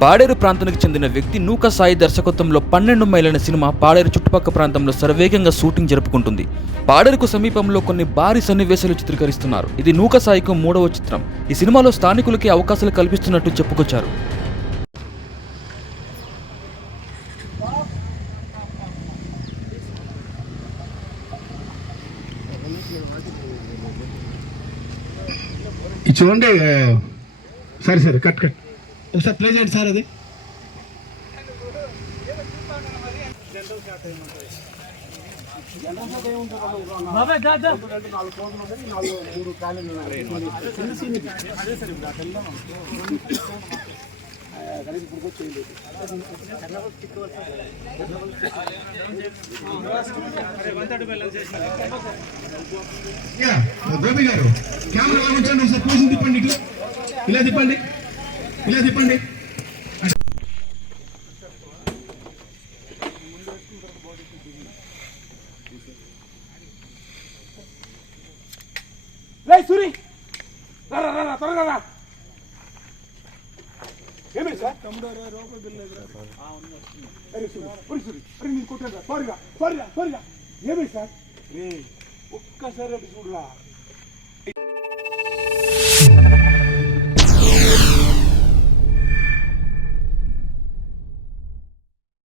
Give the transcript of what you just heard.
పాడేరు ప్రాంతానికి చెందిన వ్యక్తి నూక సాయి దర్శకత్వంలో 12 మైళ్ళ సినిమా పాడేరు చుట్టుపక్కల ప్రాంతంలో శరవేగంగా షూటింగ్ జరుపుకుంటుంది. పాడేరుకు సమీపంలో కొన్ని భారీ సన్నివేశాలు చిత్రీకరిస్తున్నారు. ఇది నూక సాయికు 3వ చిత్రం. ఈ సినిమాలో స్థానికులకి అవకాశాలు కల్పిస్తున్నట్టు చెప్పుకొచ్చారు. చూడండి, సరే సరే కట్ కట్ ఒకసారి ప్లే చేయండి సార్. అది గోపి గారు కెమెరా ఎలా ఉంచండి, ఒకసారి పోసి తిప్పండి, ఇట్లా ఇలా తిప్పండి, ఇలా తిప్పండి. సూరి త్వరగా ఏమైంది సార్? ఏమైంది సార్? ఒక్కసారి చూడరా.